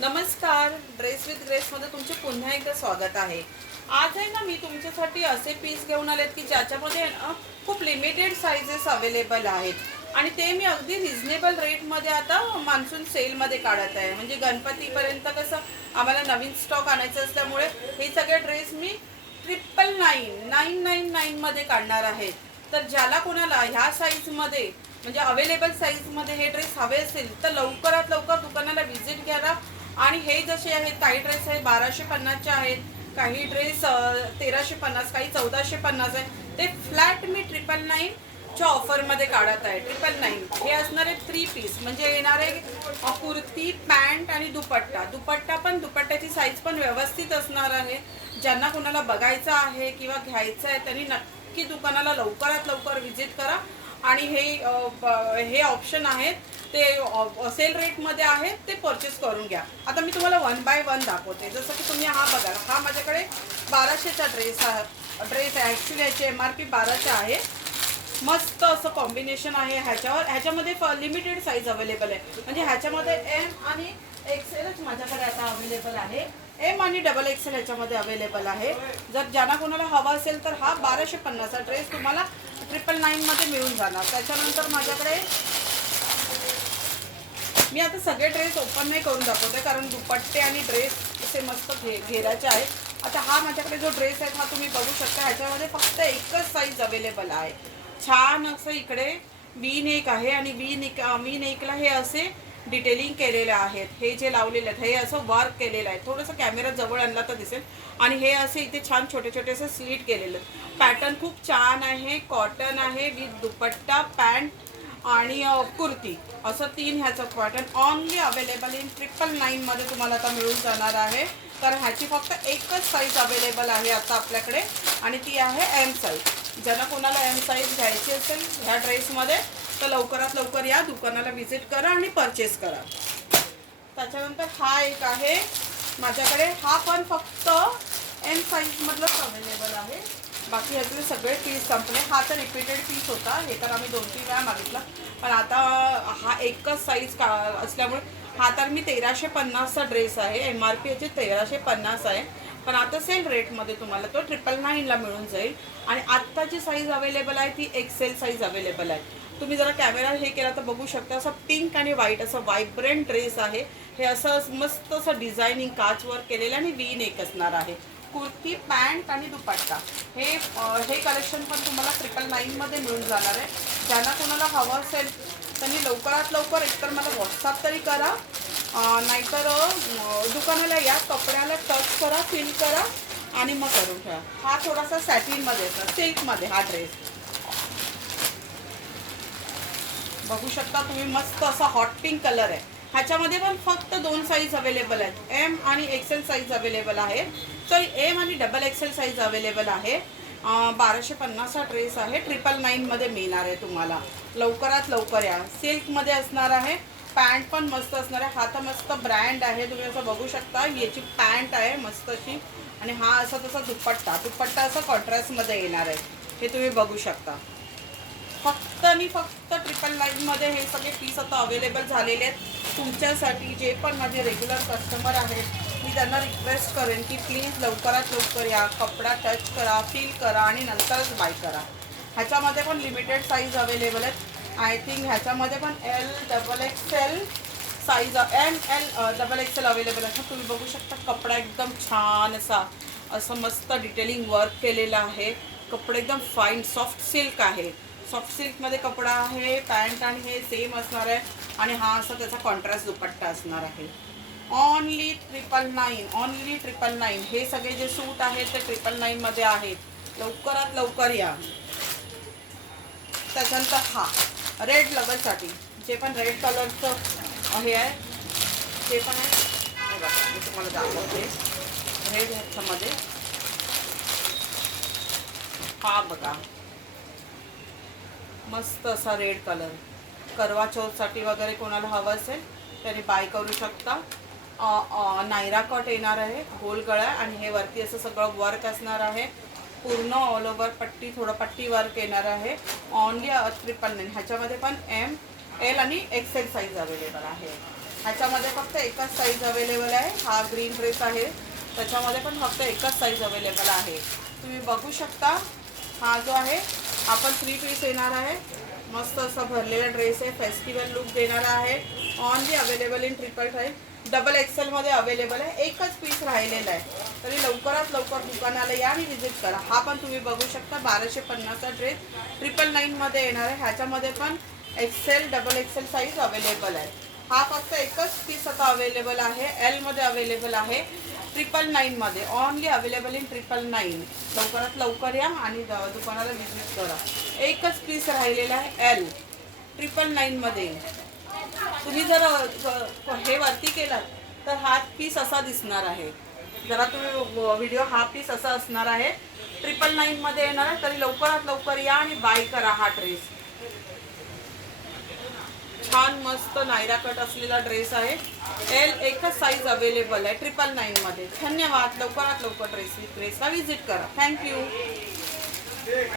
नमस्कार, dress with ग्रेसमध्ये तुमचे पुन्हा एकदा स्वागत आहे. आज आहे ना मी तुमच्यासाठी असे पीस घेऊन आलेत की ज्याच्यामध्ये खूप लिमिटेड साइजेस अवेलेबल आहेत आणि ते मी अगदी रिझनेबल रेटमध्ये आता मान्सून सेलमध्ये काढत आहे. म्हणजे गणपतीपर्यंत कसं आम्हाला नवीन स्टॉक आणायचं असल्यामुळे हे सगळे ड्रेस मी 999मध्ये काढणार आहे. तर ज्याला कोणाला ह्या साईजमध्ये म्हणजे अवेलेबल साईजमध्ये हे ड्रेस हवे असेल तर लवकरात लवकर दुकानाला व्हिजिट करा. आणि हे जसे आहेत, काही ड्रेस आहेत 1250चे आहेत, काही ड्रेस 1350, काही 1450 आहे. ते फ्लॅट मी 999च्या ऑफरमध्ये काढत आहे. 999 हे असणार आहे 3 पीस, म्हणजे येणार आहे कुर्ती, पॅन्ट आणि दुपट्टा पण दुपट्ट्याची साईज पण व्यवस्थित असणार आहे. ज्यांना कोणाला बघायचं आहे किंवा घ्यायचं आहे त्यांनी नक्की दुकानाला लवकरात लवकर व्हिजिट करा. आणि हे ऑप्शन आहेत ते सेल रेटमध्ये आहेत, ते परचेस करून घ्या. आता मी तुम्हाला 1 बाय 1 दाखवते. जसं की तुम्ही हा बघा, हा माझ्याकडे 1200चा ड्रेस आहे. ॲक्च्युली याची MRP 1200 आहे. मस्त असं कॉम्बिनेशन आहे ह्याच्यामध्ये लिमिटेड साईज अवेलेबल आहे. म्हणजे ह्याच्यामध्ये M आणि XLच माझ्याकडे आता अवेलेबल आहे. M आणि XXL ह्याच्यामध्ये अवेलेबल आहे. जर ज्यांना कोणाला हवा असेल तर हा 1250चा ड्रेस तुम्हाला 999मध्ये मिळून जाणार. त्याच्यानंतर माझ्याकडे मी आता सगळे ड्रेस ओपन नाही करून दाखवते कारण दुपट्टे आणि ड्रेस असे मस्त घेराचे आहेत. आता हा माझ्याकडे जो ड्रेस आहे हा तुम्ही बघू शकता. ह्याच्यामध्ये फक्त एकच साईज अवेलेबल आहे. छान असं इकडे वी नेक आहे आणि वी नेकला हे असे डिटेलिंग केलेले आहेत. हे जे लावलेले आहेत हे असं वर्क केलेलं आहे. थोडंसं कॅमेरा जवळ आणला तर दिसेल. आणि हे असे इथे छान छोटे छोटे असे स्लीट केलेले आहेत. पॅटर्न खूप छान आहे. कॉटन आहे विथ दुपट्टा, पॅन्ट आणि कुर्ती, असं 3 ह्याचं पॅटर्न ऑनली अवेलेबल इन 999मध्ये तुम्हाला आता मिळून जाणार आहे. तर ह्याची फक्त एकच साईज अवेलेबल आहे आता आपल्याकडे आणि ती आहे M साईज. ज्यांना कोणाला M साईज घ्यायची असेल ह्या ड्रेसमध्ये तर लवकरात लवकर या दुकानाला व्हिजिट करा आणि परचेस करा. त्याच्यानंतर हा एक आहे माझ्याकडे, हा पण फक्त M साईजमधलंच अवेलेबल आहे. बाकी ह्यातले सगळे पीस संपले. हा तर रिपीटेड पीस होता, हे तर आम्ही 2-3 वेळा मागितला. पण आता हा एकच साईज असल्यामुळे हा तर मी 1350चा ड्रेस आहे. MRP याची 1350 आहे. पण आता सेल रेटमध्ये तुम्हाला तो 999ला मिळून जाईल. आणि आत्ता जी साईज अवेलेबल आहे ती XL साईज अवेलेबल आहे. तुम्ही जरा कॅमेरा हे केला तर बघू शकता. असं पिंक आणि व्हाईट असं व्हायब्रंट ड्रेस आहे. हे असं मस्त असं डिझायनिंग काच वर्क केलेलं आणि वी नेक असणार आहे. कुर्ती, पॅन्ट आणि दुपट्टा हे कलेक्शन पण तुम्हाला 999मध्ये मिळून जाणार आहे. ज्यांना कोणाला हवं असेल त्यांनी लवकरात लवकर एकतर मला व्हॉट्सअप तरी करा, नाहीतर दुकानाला या, कपड्याला टच करा, फील करा आणि मग करून ठेवा. हा थोडासा सॅटिनमध्ये येतो, सिल्कमध्ये हा ड्रेस बघू शकता तुम्ही. मस्त असा हॉट पिंक कलर आहे. ह्याच्यामध्ये पण फक्त 2 साईज अवेलेबल आहेत. M आणि XL साईज अवेलेबल आहे. सॉरी, M आणि XXL साईज अवेलेबल आहे. 1250चा ड्रेस आहे. 999मध्ये मिळणार आहे तुम्हाला. लवकरात लवकर या. सिल्कमध्ये असणार आहे. पॅन्ट पण मस्त असणार आहे. हा तर मस्त ब्रँड आहे, तुम्ही असं बघू शकता. याची पॅन्ट आहे मस्त अशी आणि हा असा तसा दुपट्टा असा कॉन्ट्रास्टमध्ये येणार आहे. हे तुम्ही बघू शकता. फक्त आणि फक्त 999मध्ये हे सगळे पीस आता अवेलेबल झालेले आहेत तुमच्यासाठी. जे पण माझे रेग्युलर कस्टमर आहेत मी त्यांना रिक्वेस्ट करेन की प्लीज लवकरात लवकर या, कपडा टच करा, फील करा आणि नंतरच बाय करा. ह्याच्यामध्ये पण लिमिटेड साईज अवेलेबल आहेत. आय थिंक ह्याच्यामध्ये पण XXL साईज, XXL अवेलेबल आहे. तुम्ही बघू शकता कपडा एकदम छान असं मस्त डिटेलिंग वर्क केलेलं आहे. कपडा एकदम फाईन सॉफ्ट सिल्क आहे. सॉफ्ट सिल्कमध्ये कपडा आहे. पॅन्ट आणि हे सेम असणार आहे आणि हा असा त्याचा कॉन्ट्रास्ट दुपट्टा असणार आहे. ऑनली 999 हे सगळे जे सूट आहेत ते 999मध्ये आहेत. लवकरात लवकर या. त्याच्यानंतर हा रेड लवरसाठी, जे पण रेड कलरचं हे आहे ते पण आहे. हे बघा मी तुम्हाला दाखवते. रेड ह्याच्यामध्ये हा बघा मस्त असा रेड कलर. करवा चौथसाठी वगैरे कोणाला हवं असेल त्याने बाय करू शकता. नायरा कट येणार आहे, गोल गळा आणि हे वरती असं सगळं वर्क असणार आहे. पूर्ण ऑल ओव्हर पट्टी, थोडं पट्टी वर्क येणार आहे. ऑनली 999. ह्याच्यामध्ये पण M, L आणि XL साईज अवेलेबल आहे. ह्याच्यामध्ये फक्त एकच साईज अवेलेबल आहे. हा ग्रीन ड्रेस आहे, त्याच्यामध्ये पण फक्त एकच साईज अवेलेबल आहे. तुम्ही बघू शकता. हा जो आहे आपण 3 पीस येणार आहे. मस्त असा भरलेला ड्रेस आहे, फेस्टिवल लुक देणारा आहे. Only available in 555. Double XL मध्ये अवेलेबल आहे. एकच पीस राहिलेला आहे, तरी लवकरात लवकर दुकानाला या आणि विजिट करा. हा पण तुम्ही बघू शकता 1250चा ड्रेस 999 मध्ये येणार आहे. ह्याच्यामध्ये पण Excel double XL size available आहे. हा फक्त एकच पीस आता अवेलेबल आहे. एल मध्ये अवेलेबल आहे, 999 मध्ये. Only available in 999. लवकरात लवकर या आणि दुकानाला विजिट करा. एकच पीस राहिलेला आहे एल 999 मध्ये. तुम्ही जर हे वरती केलं तर हा पीस असा दिसणार आहे. जरा तुम्ही व्हिडिओ, हा पीस असा असणार आहे. 999 मध्ये येणार आहे, तरी लवकरात लवकर या आणि बाय करा हा ड्रेस. छान मस्त नायरा कट असलेला ड्रेस आहे. एल एकच साईज अवेलेबल आहे 999 मध्ये. धन्यवाद. लवकरात लवकर ड्रेसला विजिट करा. थँक्यू.